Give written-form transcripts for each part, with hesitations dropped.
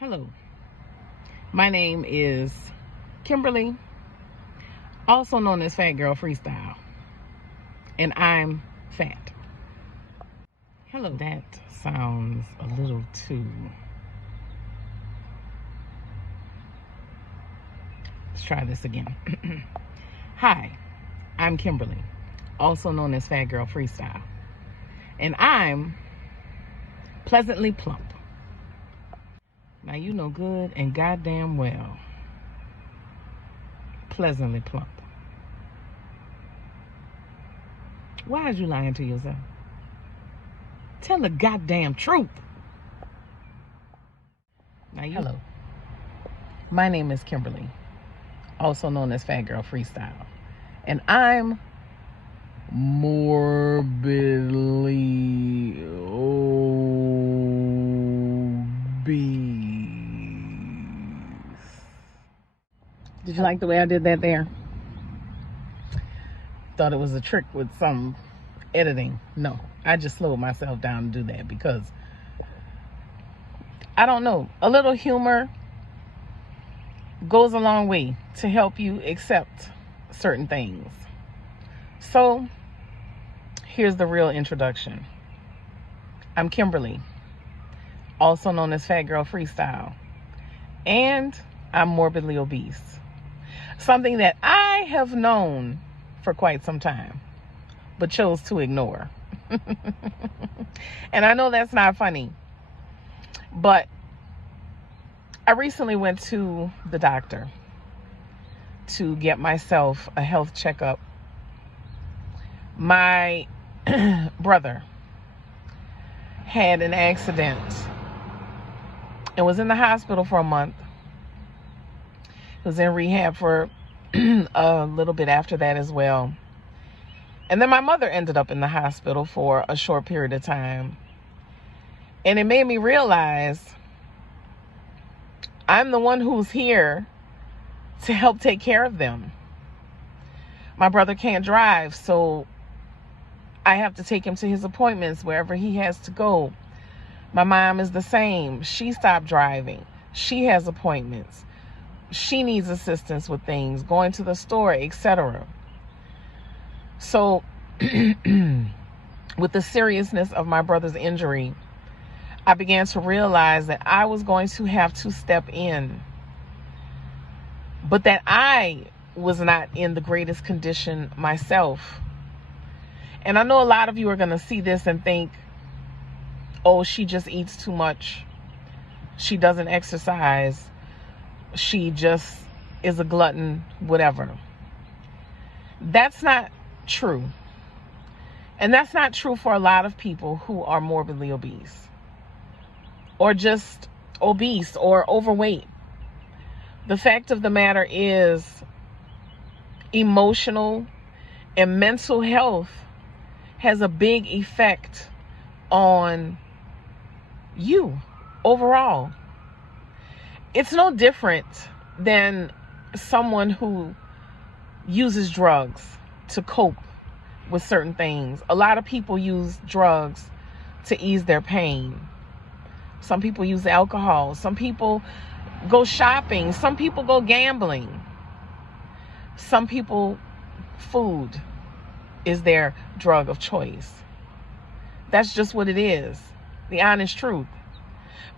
Hello, my name is Kimberly, also known as Fat Girl Freestyle, and I'm fat. Hello, that sounds a little too... Let's try this again. Hi, I'm Kimberly, also known as Fat Girl Freestyle, and I'm pleasantly plump. Now you know good and goddamn well, pleasantly plump. Why is you lying to yourself? Tell the goddamn truth. Now hello, my name is Kimberly, also known as Fat Girl Freestyle, and I'm morbidly obese. Did you like the way I did that there? Thought it was a trick with some editing. No, I just slowed myself down to do that because I don't know, a little humor goes a long way to help you accept certain things. So here's the real introduction. I'm Kimberly, also known as Fat Girl Freestyle, and I'm morbidly obese. Something that I have known for quite some time, but chose to ignore. And I know that's not funny, but I recently went to the doctor to get myself a health checkup. My brother had an accident and was in the hospital for a month. He was in rehab for a little bit after that as well. And then my mother ended up in the hospital for a short period of time. And it made me realize I'm the one who's here to help take care of them. My brother can't drive, so I have to take him to his appointments wherever he has to go. My mom is the same. She stopped driving. She has appointments. She needs assistance with things, going to the store, etc. So with the seriousness of my brother's injury, I began to realize that I was going to have to step in, but that I was not in the greatest condition myself. And I know a lot of you are going to see this and think, oh, she just eats too much. She doesn't exercise. She just is a glutton, whatever. That's not true. And that's not true for a lot of people who are morbidly obese, or just obese or overweight. The fact of the matter is, emotional and mental health has a big effect on you overall. It's no different than someone who uses drugs to cope with certain things. A lot of people use drugs to ease their pain. Some people use alcohol. Some people go shopping. Some people go gambling. Some people, food is their drug of choice. That's just what it is. The honest truth.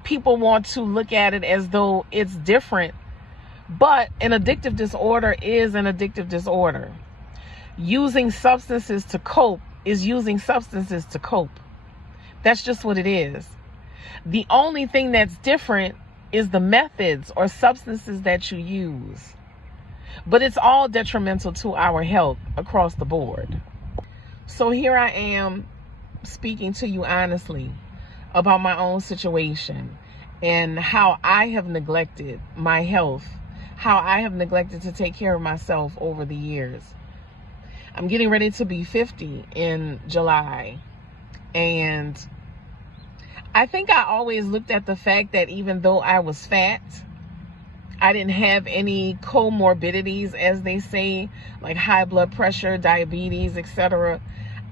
People want to look at it as though it's different, but an addictive disorder is an addictive disorder. Using substances to cope is using substances to cope. That's just what it is. The only thing that's different is the methods or substances that you use. But it's all detrimental to our health across the board. So here I am speaking to you honestly about my own situation and how I have neglected my health, how I have neglected to take care of myself over the years. I'm getting ready to be 50 in July, and I think I always looked at the fact that even though I was fat, I didn't have any comorbidities, as they say, like high blood pressure, diabetes, etc.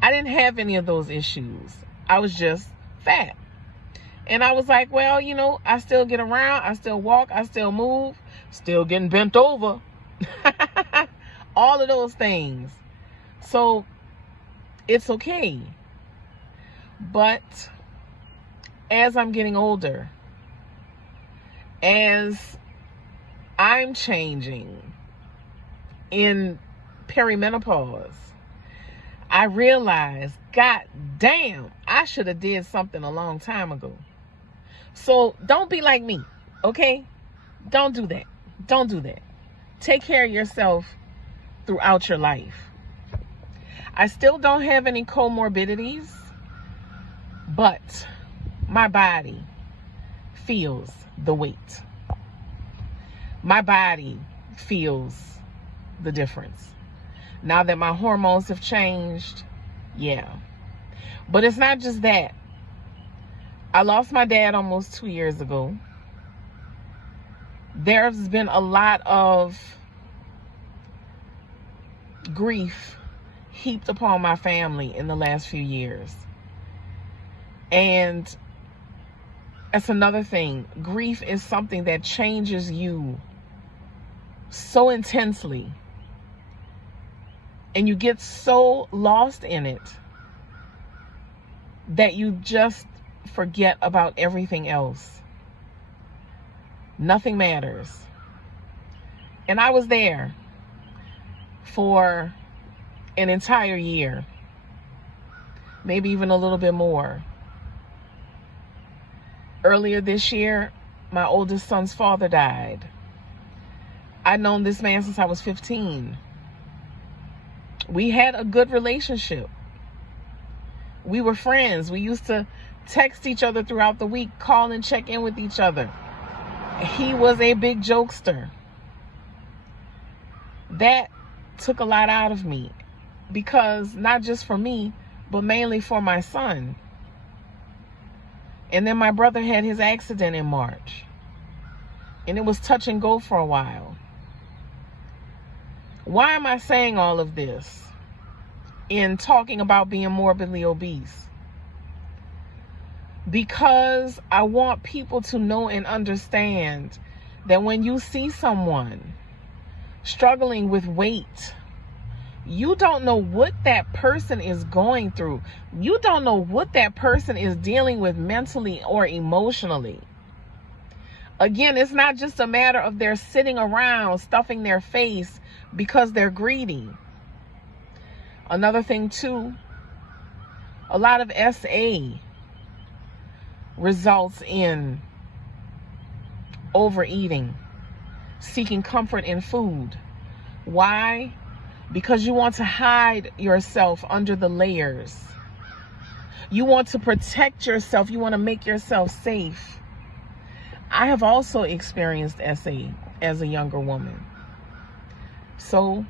I didn't have any of those issues. I was just fat. And I was like, well, you know, I still get around, I still walk, I still move, still getting bent over. All of those things. So it's okay. But as I'm getting older, as I'm changing in perimenopause, I realized, God damn, I should have did something a long time ago. So don't be like me, okay? Don't do that. Don't do that. Take care of yourself throughout your life. I still don't have any comorbidities, but my body feels the weight. My body feels the difference. Now that my hormones have changed, yeah. But it's not just that. I lost my dad almost 2 years ago. There's been a lot of grief heaped upon my family in the last few years. And that's another thing. Grief is something that changes you so intensely. And you get so lost in it that you just forget about everything else. Nothing matters. And I was there for an entire year, maybe even a little bit more. Earlier this year, my oldest son's father died. I'd known this man since I was 15. We had a good relationship. We were friends. We used to text each other throughout the week, call and check in with each other. He was a big jokester. That took a lot out of me, because not just for me, but mainly for my son. And then my brother had his accident in March, and it was touch and go for a while. Why am I saying all of this in talking about being morbidly obese? Because I want people to know and understand that when you see someone struggling with weight, you don't know what that person is going through. You don't know what that person is dealing with mentally or emotionally. Again, it's not just a matter of they're sitting around stuffing their face because they're greedy. Another thing too, a lot of SA results in overeating, seeking comfort in food. Why? Because you want to hide yourself under the layers. You want to protect yourself. You want to make yourself safe. I have also experienced SA as a younger woman. So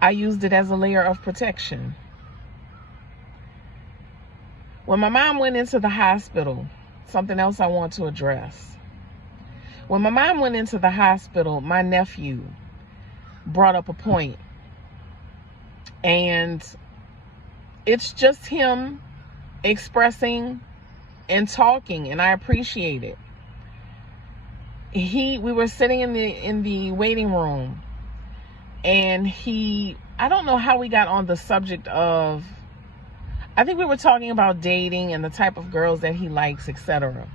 I used it as a layer of protection. When my mom went into the hospital, something else I want to address. When my mom went into the hospital, my nephew brought up a point, and it's just him expressing and talking, and I appreciate it. We were sitting in the waiting room, and I don't know how we got on the subject of, I think we were talking about dating and the type of girls that he likes, etc.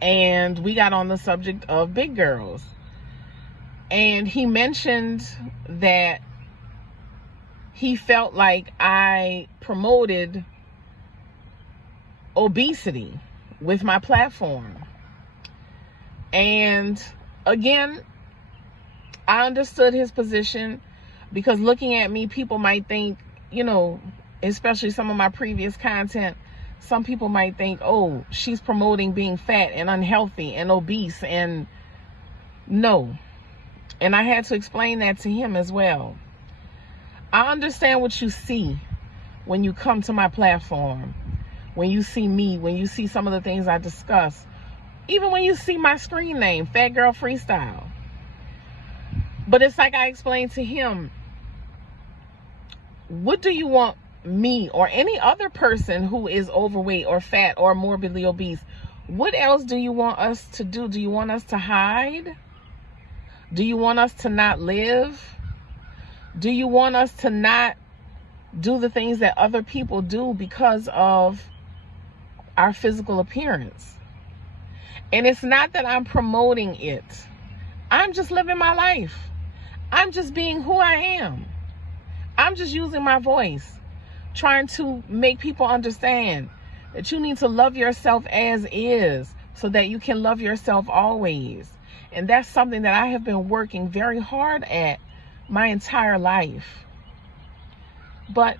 And we got on the subject of big girls. And he mentioned that he felt like I promoted obesity with my platform. And again, I understood his position, because looking at me, people might think, you know, especially some of my previous content, some people might think, oh, she's promoting being fat and unhealthy and obese, and no. And I had to explain that to him as well. I understand what you see when you come to my platform, when you see me, when you see some of the things I discuss, even when you see my screen name, Fat Girl Freestyle. But it's like I explained to him, what do you want me or any other person who is overweight or fat or morbidly obese, what else do you want us to do? Do you want us to hide? Do you want us to not live? Do you want us to not do the things that other people do because of our physical appearance? And it's not that I'm promoting it. I'm just living my life. I'm just being who I am. I'm just using my voice, trying to make people understand that you need to love yourself as is so that you can love yourself always. And that's something that I have been working very hard at my entire life. But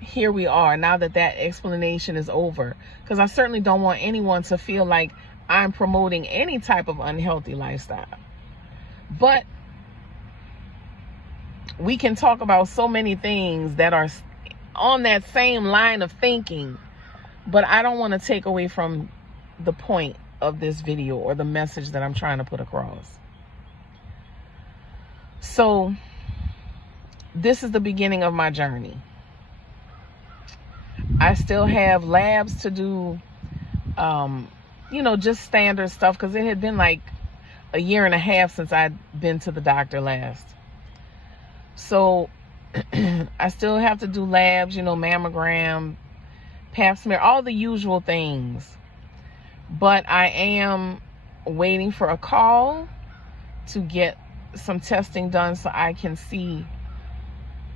here we are, now that that explanation is over, because I certainly don't want anyone to feel like I'm promoting any type of unhealthy lifestyle. But we can talk about so many things that are on that same line of thinking, but I don't want to take away from the point of this video or the message that I'm trying to put across. So this is the beginning of my journey. I still have labs to do, you know, just standard stuff, because it had been like a year and a half since I'd been to the doctor last. So I still have to do labs, you know, mammogram, pap smear, all the usual things. But I am waiting for a call to get some testing done so I can see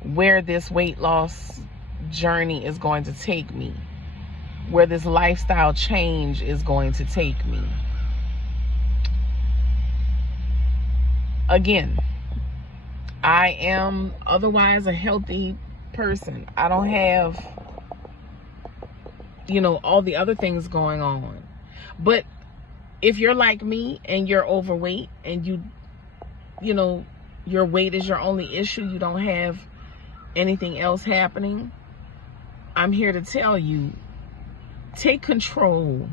where this weight loss journey is going to take me, where this lifestyle change is going to take me. Again, I am otherwise a healthy person. I don't have, you know, all the other things going on. But if you're like me and you're overweight and you know, your weight is your only issue, you don't have anything else happening, I'm here to tell you, take control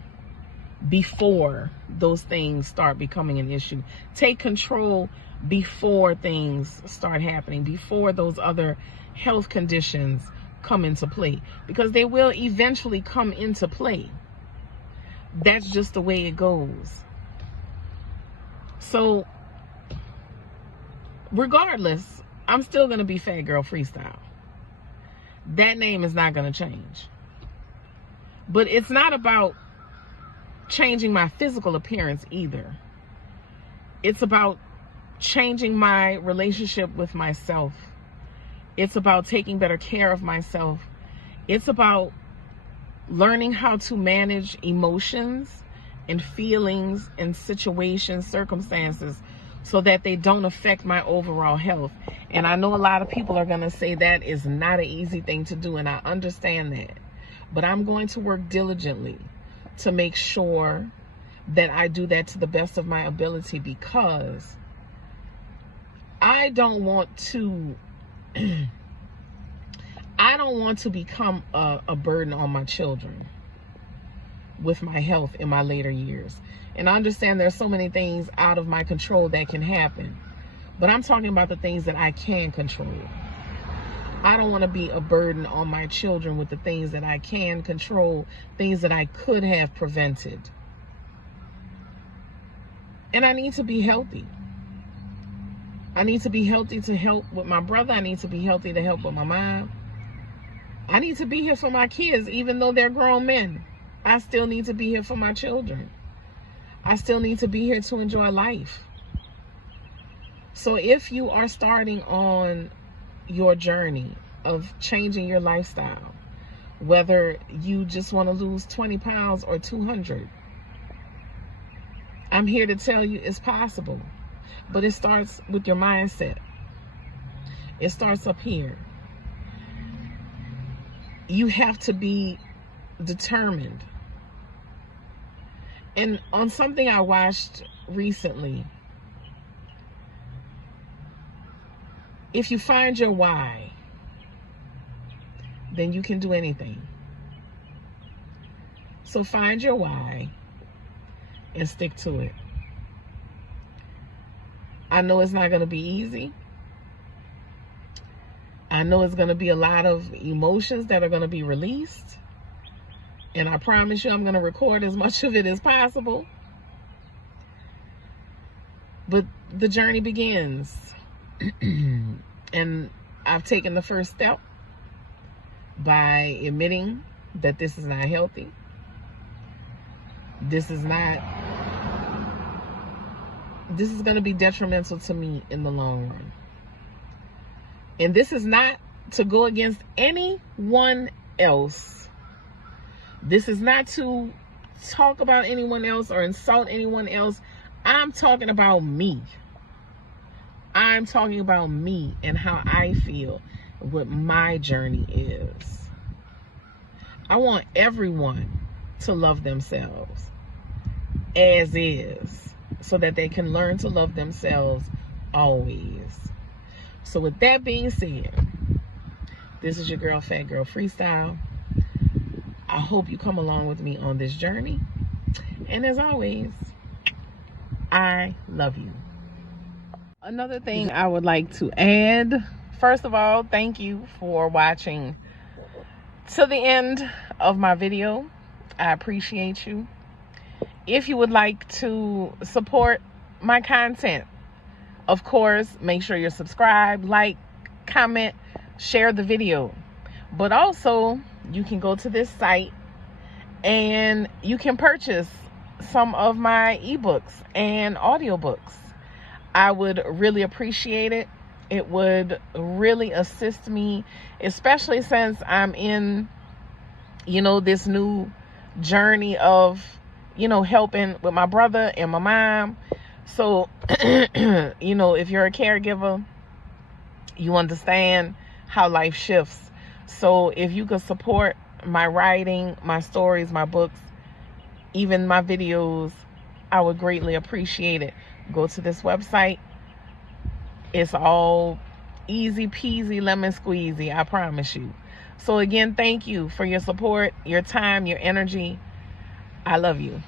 before those things start becoming an issue. Take control before things start happening, before those other health conditions come into play, because they will eventually come into play. That's just the way it goes. So regardless, I'm still going to be Fat Girl Freestyle. That name is not going to change. But it's not about changing my physical appearance either. It's about changing my relationship with myself. It's about taking better care of myself. It's about learning how to manage emotions and feelings and situations, circumstances, so that they don't affect my overall health. And I know a lot of people are going to say that is not an easy thing to do, and I understand that. But I'm going to work diligently to make sure that I do that to the best of my ability, because I don't want to become a burden on my children with my health in my later years. And I understand there's so many things out of my control that can happen, but I'm talking about the things that I can control. I don't want to be a burden on my children with the things that I can control, things that I could have prevented. And I need to be healthy. I need to be healthy to help with my brother. I need to be healthy to help with my mom. I need to be here for my kids, even though they're grown men. I still need to be here for my children. I still need to be here to enjoy life. So if you are starting on your journey of changing your lifestyle, whether you just want to lose 20 pounds or 200, I'm here to tell you it's possible. But it starts with your mindset. It starts up here. You have to be determined. And on something I watched recently, if you find your why, then you can do anything. So find your why and stick to it. I know it's not going to be easy. I know it's going to be a lot of emotions that are going to be released. And I promise you I'm going to record as much of it as possible. But the journey begins. And I've taken the first step by admitting that this is not healthy. This is going to be detrimental to me in the long run. And this is not to go against anyone else. This is not to talk about anyone else or insult anyone else. I'm talking about me. I'm talking about me and how I feel, what my journey is. I want everyone to love themselves as is, so that they can learn to love themselves always. So with that being said, this is your girl, Fat Girl Freestyle. I hope you come along with me on this journey. And as always, I love you. Another thing I would like to add, first of all, thank you for watching to the end of my video. I appreciate you. If you would like to support my content, of course, make sure you're subscribed, like, comment, share the video. But also, you can go to this site and you can purchase some of my ebooks and audiobooks. I would really appreciate it. It would really assist me, especially since I'm in, this new journey of, helping with my brother and my mom. So, if you're a caregiver, you understand how life shifts. So if you could support my writing, my stories, my books, even my videos, I would greatly appreciate it. Go to this website. It's all easy peasy, lemon squeezy, I promise you. So again, thank you for your support, your time, your energy. I love you.